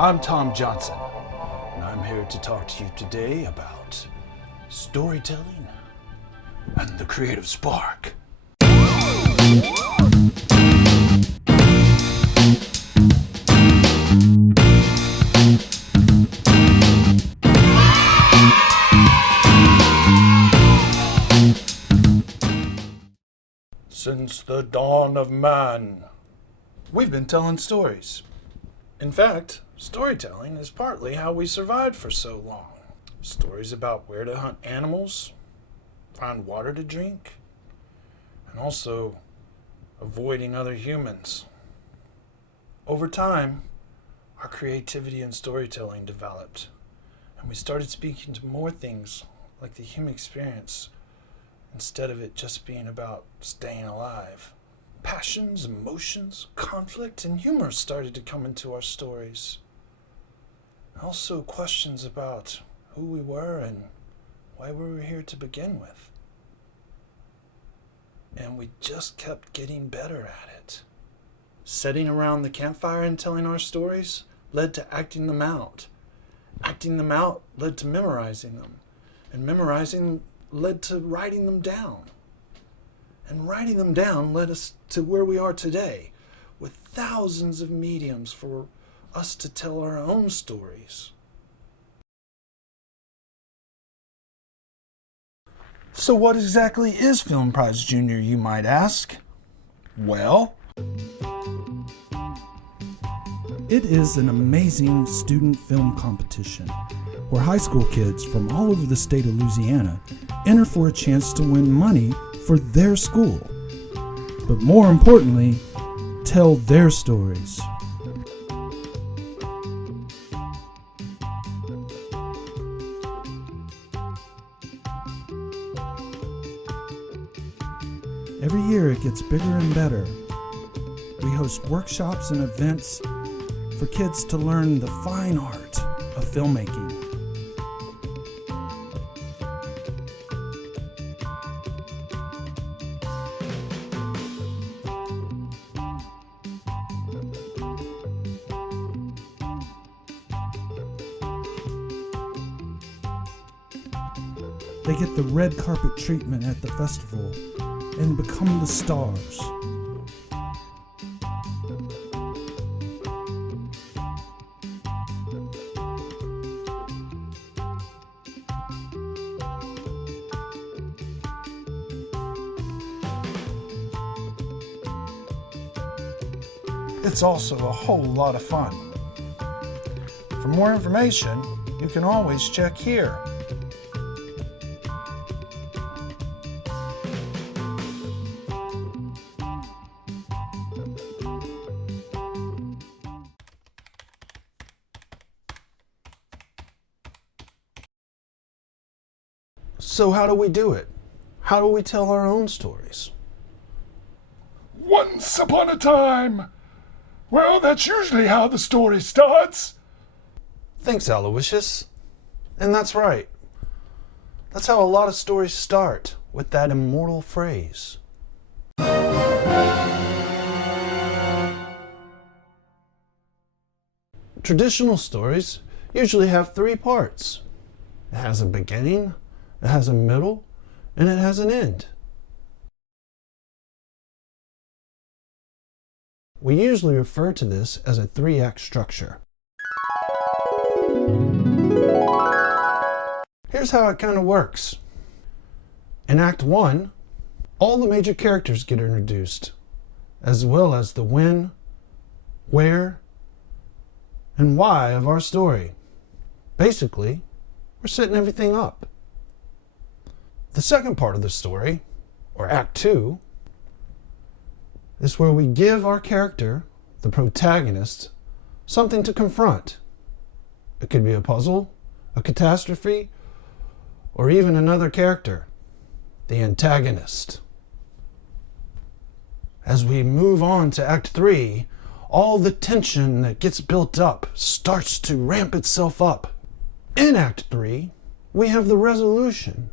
I'm Tom Johnson, and I'm here to talk to you today about storytelling and the creative spark. Since the dawn of man, we've been telling stories. In fact, storytelling is partly how we survived for so long. Stories about where to hunt animals, find water to drink, and also avoiding other humans. Over time, our creativity in storytelling developed, and we started speaking to more things like the human experience instead of it just being about staying alive. Passions, emotions, conflict, and humor started to come into our stories. Also questions about who we were and why we were here to begin with. And we just kept getting better at it. Sitting around the campfire and telling our stories led to acting them out. Acting them out led to memorizing them. And memorizing led to writing them down. And writing them down led us to where we are today, with thousands of mediums for us to tell our own stories. So what exactly is Film Prize Junior, you might ask? Well, it is an amazing student film competition where high school kids from all over the state of Louisiana enter for a chance to win money for their school, but more importantly, tell their stories. Every year it gets bigger and better. We host workshops and events for kids to learn the fine art of filmmaking. They get the red carpet treatment at the festival and become the stars. It's also a whole lot of fun. For more information, you can always check here. So how do we do it? How do we tell our own stories? Once upon a time. Well, that's usually how the story starts. Thanks, Aloysius. And that's right. That's how a lot of stories start, with that immortal phrase. Traditional stories usually have three parts. It has a beginning, it has a middle, and it has an end. We usually refer to this as a three-act structure. Here's how it kind of works. In Act 1, all the major characters get introduced, as well as the when, where, and why of our story. Basically, we're setting everything up. The second part of the story, or Act 2, is where we give our character, the protagonist, something to confront. It could be a puzzle, a catastrophe, or even another character, the antagonist. As we move on to Act 3, all the tension that gets built up starts to ramp itself up. In Act 3, we have the resolution,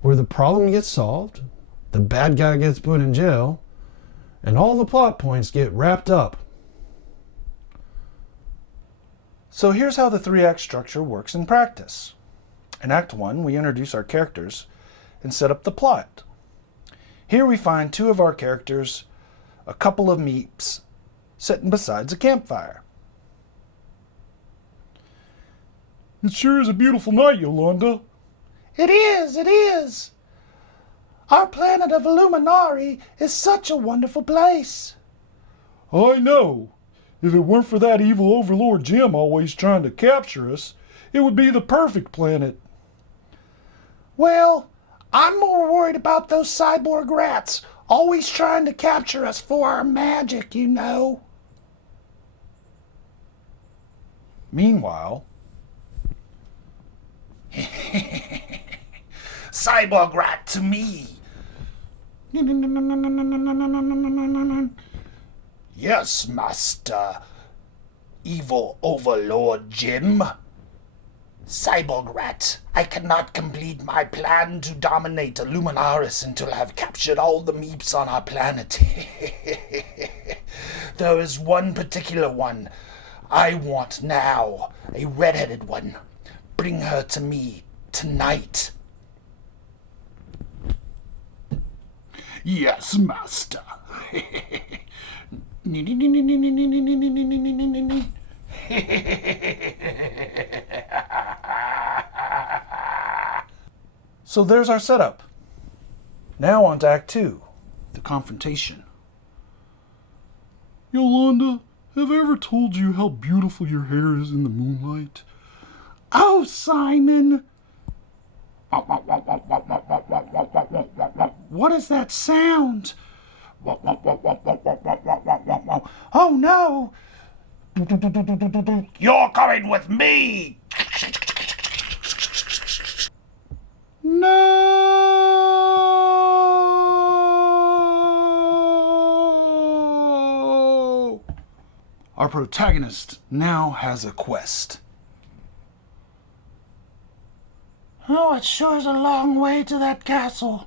where the problem gets solved, the bad guy gets put in jail, and all the plot points get wrapped up. So here's how the three-act structure works in practice. In Act 1, we introduce our characters and set up the plot. Here we find two of our characters, a couple of meeps, sitting beside a campfire. It sure is a beautiful night, Yolanda. It is. Our planet of Illuminari is such a wonderful place. I know. If it weren't for that evil overlord Jim always trying to capture us, it would be the perfect planet. Well, I'm more worried about those cyborg rats always trying to capture us for our magic, you know. Meanwhile, cyborg rat to me. Yes, Master. Evil Overlord Jim. Cyborg rat, I cannot complete my plan to dominate Illuminaris until I have captured all the meeps on our planet. There is one particular one I want now, a red-headed one. Bring her to me tonight. Yes, Master. So there's our setup. Now on to Act 2, the confrontation. Yolanda, have I ever told you how beautiful your hair is in the moonlight? Oh, Simon! What is that sound? Oh no! You're coming with me! No! Our protagonist now has a quest. Oh, it sure is a long way to that castle.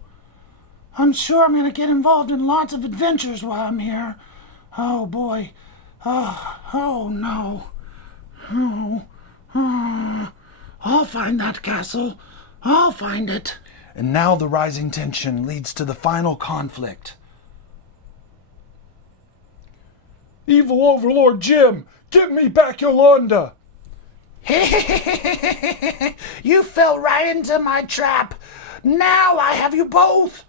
I'm sure I'm going to get involved in lots of adventures while I'm here. Oh, boy. Oh no. I'll find that castle. I'll find it. And now the rising tension leads to the final conflict. Evil Overlord Jim, give me back Yolanda! You fell right into my trap. Now I have you both.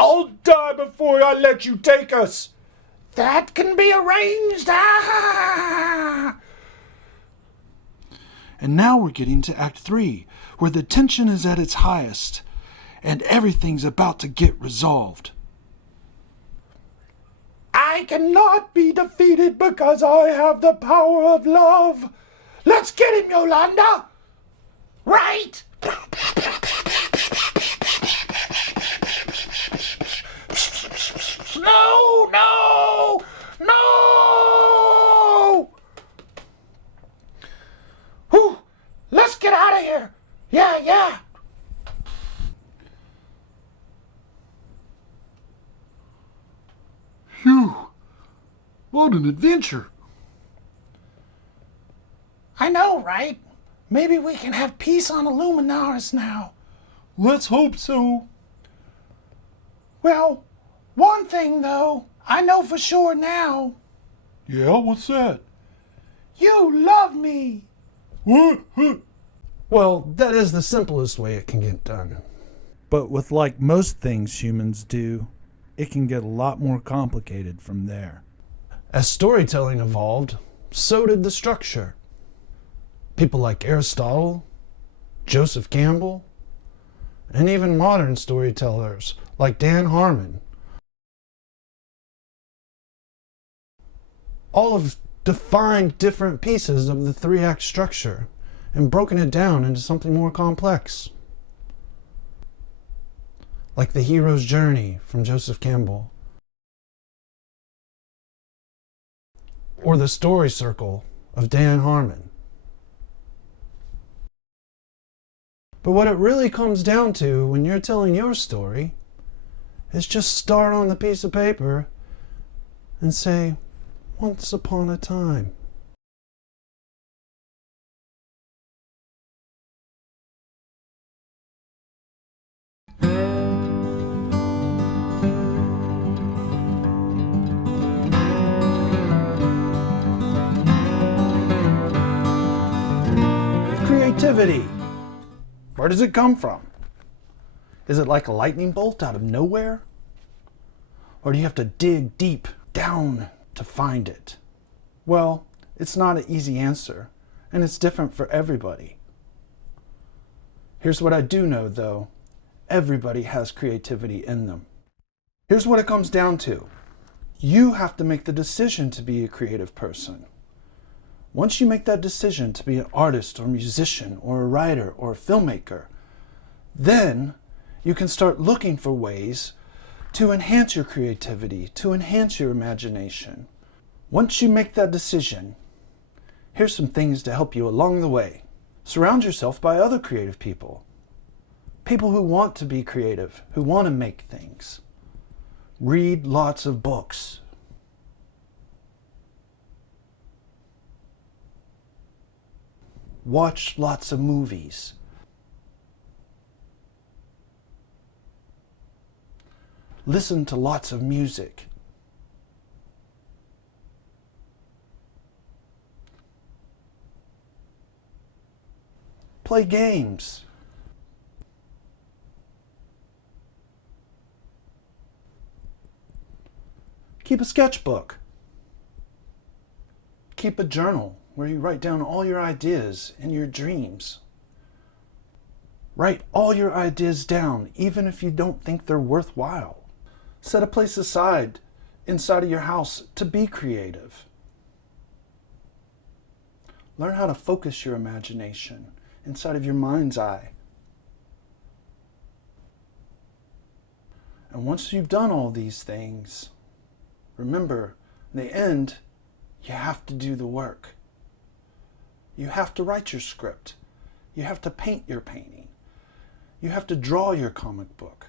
I'll die before I let you take us. That can be arranged. Ah! And now we're getting to Act 3, where the tension is at its highest, and everything's about to get resolved. I cannot be defeated because I have the power of love. Let's get him, Yolanda! Right? No! No! No! Whew! Let's get out of here! Yeah! Phew! What an adventure! I know, right? Maybe we can have peace on Illuminaris now. Let's hope so. Well, one thing, though, I know for sure now. Yeah, what's that? You love me! What? Well, that is the simplest way it can get done. But with like most things humans do, it can get a lot more complicated from there. As storytelling evolved, so did the structure. People like Aristotle, Joseph Campbell, and even modern storytellers like Dan Harmon all have defined different pieces of the three-act structure and broken it down into something more complex. Like the hero's journey from Joseph Campbell, or the story circle of Dan Harmon. But what it really comes down to when you're telling your story is just start on the piece of paper and say, once upon a time. creativity. Where does it come from? Is it like a lightning bolt out of nowhere? Or do you have to dig deep down to find it? Well, it's not an easy answer, and it's different for everybody. Here's what I do know, though. Everybody has creativity in them. Here's what it comes down to. You have to make the decision to be a creative person. Once you make that decision to be an artist or musician or a writer or a filmmaker, then you can start looking for ways to enhance your creativity, to enhance your imagination. Once you make that decision, here's some things to help you along the way. Surround yourself by other creative people. People who want to be creative, who want to make things. Read lots of books. Watch lots of movies. Listen to lots of music. Play games. Keep a sketchbook. Keep a journal where you write down all your ideas and your dreams. Write all your ideas down, even if you don't think they're worthwhile. Set a place aside inside of your house to be creative. Learn how to focus your imagination inside of your mind's eye. And once you've done all these things, remember, in the end, you have to do the work. You have to write your script. You have to paint your painting. You have to draw your comic book.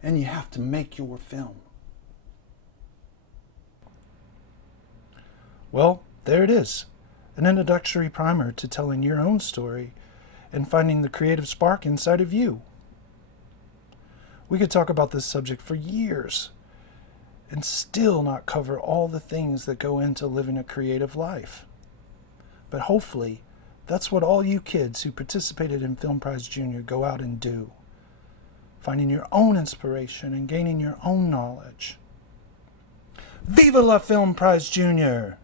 And you have to make your film. Well, there it is. An introductory primer to telling your own story and finding the creative spark inside of you. We could talk about this subject for years and still not cover all the things that go into living a creative life. But hopefully, that's what all you kids who participated in Film Prize Junior go out and do. Finding your own inspiration and gaining your own knowledge. Viva la Film Prize Junior!